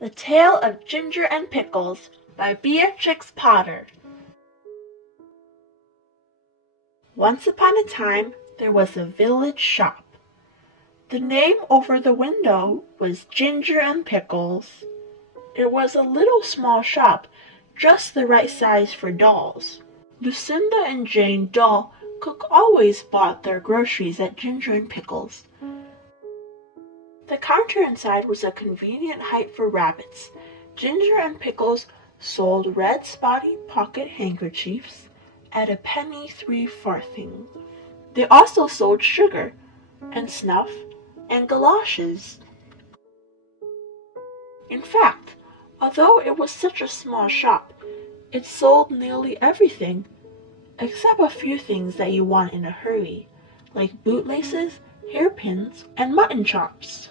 The Tale of Ginger and Pickles by Beatrix Potter. Once upon a time, there was a village shop. The name over the window was Ginger and Pickles. It was a little small shop, just the right size for dolls. Lucinda and Jane Doll Cook always bought their groceries at Ginger and Pickles. The counter inside was a convenient height for rabbits. Ginger and Pickles sold red spotty pocket handkerchiefs at a penny 3 farthings. They also sold sugar and snuff and galoshes. In fact, although it was such a small shop, it sold nearly everything, except a few things that you want in a hurry, like bootlaces, hairpins, and mutton chops.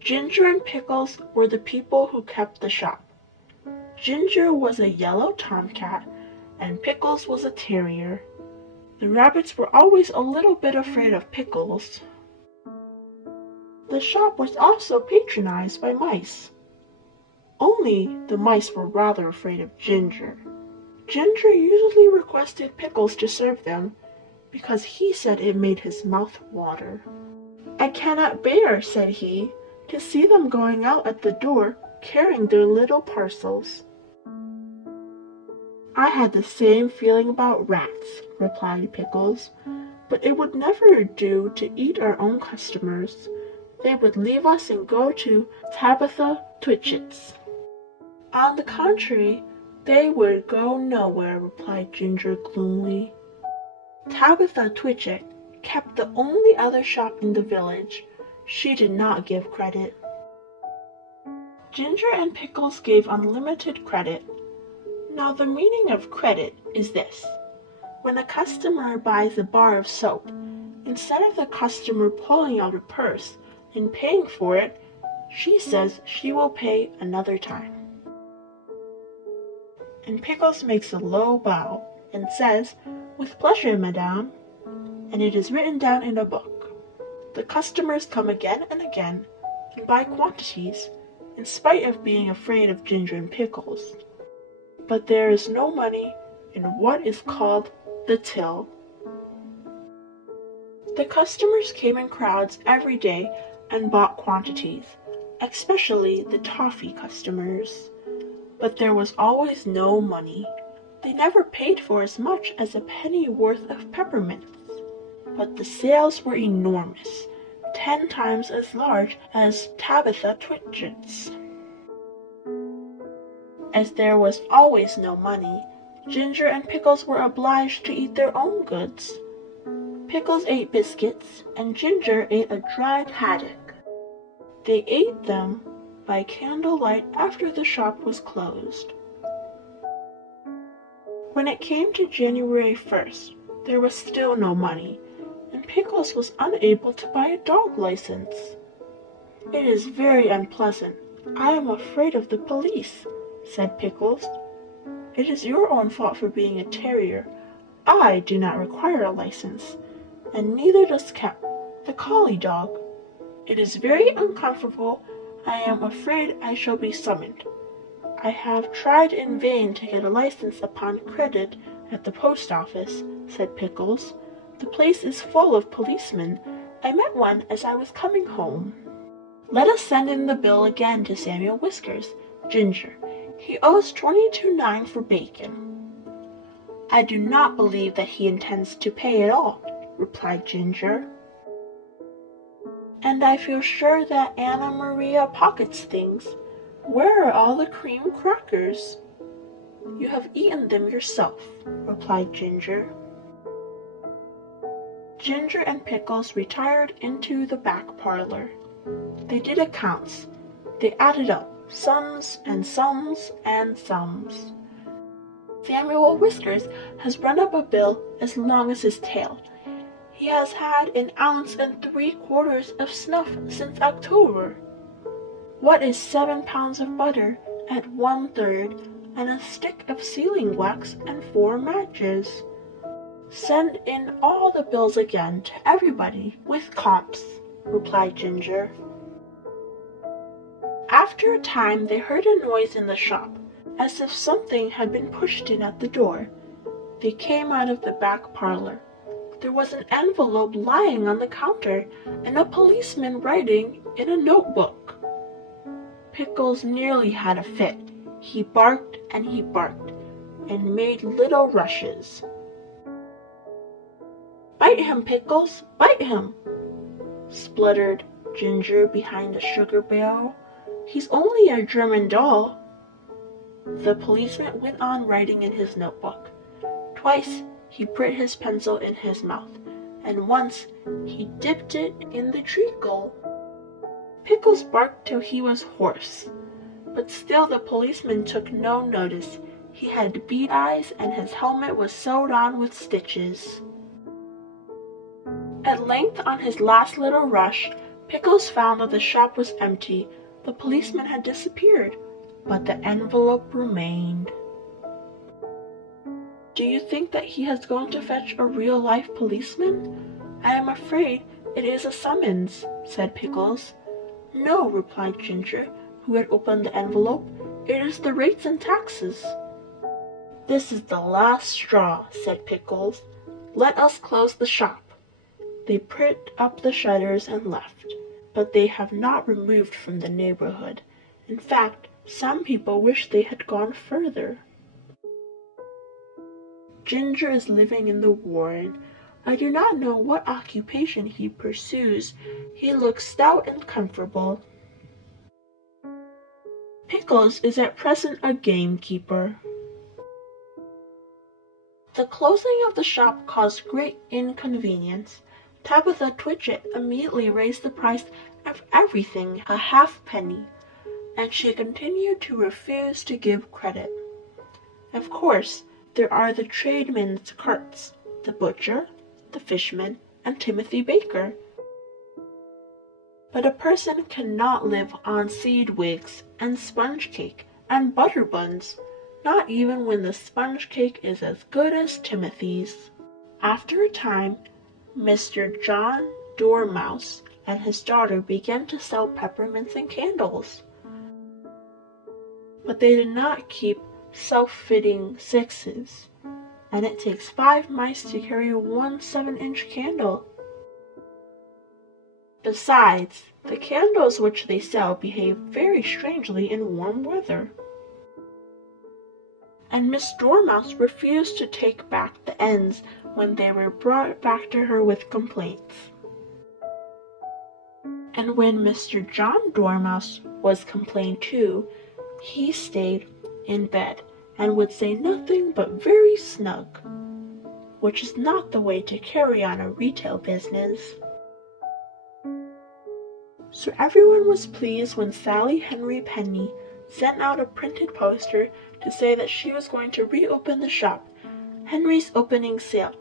Ginger and Pickles were the people who kept the shop. Ginger was a yellow tomcat, and Pickles was a terrier. The rabbits were always a little bit afraid of Pickles. The shop was also patronized by mice. Only the mice were rather afraid of Ginger. Ginger usually requested Pickles to serve them, because he said it made his mouth water. "I cannot bear," said he, "to see them going out at the door carrying their little parcels." "I had the same feeling about rats," replied Pickles, "but it would never do to eat our own customers. They would leave us and go to Tabitha Twitchit's." "On the contrary, they would go nowhere," replied Ginger gloomily. Tabitha Twitchit kept the only other shop in the village. She did not give credit. Ginger and Pickles gave unlimited credit. Now the meaning of credit is this. When a customer buys a bar of soap, instead of the customer pulling out a purse and paying for it, she says she will pay another time. And Pickles makes a low bow and says, "With pleasure, madame," and it is written down in a book. The customers come again and again and buy quantities, in spite of being afraid of Ginger and Pickles. But there is no money in what is called the till. The customers came in crowds every day and bought quantities, especially the toffee customers. But there was always no money. They never paid for as much as a penny worth of peppermints. But the sales were enormous, 10 times as large as Tabitha Twitchit's. As there was always no money, Ginger and Pickles were obliged to eat their own goods. Pickles ate biscuits, and Ginger ate a dried haddock. They ate them by candlelight after the shop was closed. When it came to January 1st, there was still no money, and Pickles was unable to buy a dog license. "It is very unpleasant. I am afraid of the police," said Pickles. "It is your own fault for being a terrier. I do not require a license, and neither does Kep, the collie dog. It is very uncomfortable. I am afraid I shall be summoned. I have tried in vain to get a license upon credit at the post office," said Pickles. "The place is full of policemen. I met one as I was coming home." "Let us send in the bill again to Samuel Whiskers, Ginger. He owes 22.9 for bacon." "I do not believe that he intends to pay at all," replied Ginger. "And I feel sure that Anna Maria pockets things. Where are all the cream crackers?" "You have eaten them yourself," replied Ginger. Ginger and Pickles retired into the back parlor. They did accounts. They added up sums and sums and sums. "Samuel Whiskers has run up a bill as long as his tail. He has had 1 ounce and 3/4 of snuff since October. What is 7 pounds of butter at 1/3 and a stick of sealing wax and 4 matches?" "Send in all the bills again to everybody with comps," replied Ginger. After a time, they heard a noise in the shop, as if something had been pushed in at the door. They came out of the back parlor. There was an envelope lying on the counter, and a policeman writing in a notebook. Pickles nearly had a fit. He barked, and made little rushes. "Bite him, Pickles, bite him!" spluttered Ginger behind a sugar barrel. "He's only a German doll." The policeman went on writing in his notebook. Twice he put his pencil in his mouth, and once he dipped it in the treacle. Pickles barked till he was hoarse, but still the policeman took no notice. He had bead eyes, and his helmet was sewed on with stitches. At length, on his last little rush, Pickles found that the shop was empty. The policeman had disappeared, but the envelope remained. "Do you think that he has gone to fetch a real-life policeman? I am afraid it is a summons," said Pickles. "No," replied Ginger, who had opened the envelope. "It is the rates and taxes." "This is the last straw," said Pickles. "Let us close the shop." They put up the shutters and left, but they have not removed from the neighborhood. In fact, some people wish they had gone further. Ginger is living in the warren. I do not know what occupation he pursues. He looks stout and comfortable. Pickles is at present a gamekeeper. The closing of the shop caused great inconvenience. Tabitha Twitchit immediately raised the price of everything a halfpenny, and she continued to refuse to give credit. Of course, there are the tradesmen's carts, the butcher, the fishman, and Timothy Baker. But a person cannot live on seed wigs and sponge cake and butter buns, not even when the sponge cake is as good as Timothy's. After a time, Mr. John Dormouse and his daughter began to sell peppermints and candles. But they did not keep self-fitting sixes, and it takes 5 mice to carry one 7-inch candle. Besides, the candles which they sell behave very strangely in warm weather. And Miss Dormouse refused to take back the ends when they were brought back to her with complaints. And when Mr. John Dormouse was complained to, he stayed in bed and would say nothing but very snug, which is not the way to carry on a retail business. So everyone was pleased when Sally Henry Penny sent out a printed poster to say that she was going to reopen the shop. Henry's opening sale,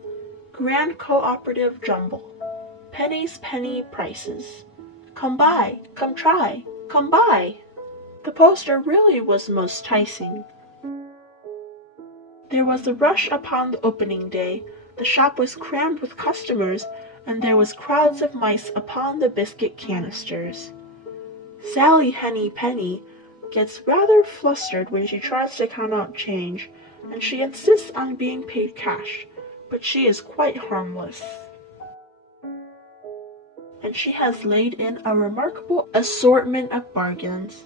grand cooperative jumble, Penny's penny prices. Come buy, come try, come buy. The poster really was most enticing. There was a rush upon the opening day. The shop was crammed with customers, and there was crowds of mice upon the biscuit canisters. Sally Henny Penny gets rather flustered when she tries to count out change, and she insists on being paid cash, but she is quite harmless. And she has laid in a remarkable assortment of bargains.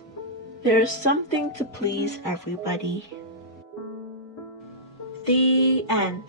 There is something to please everybody. The end.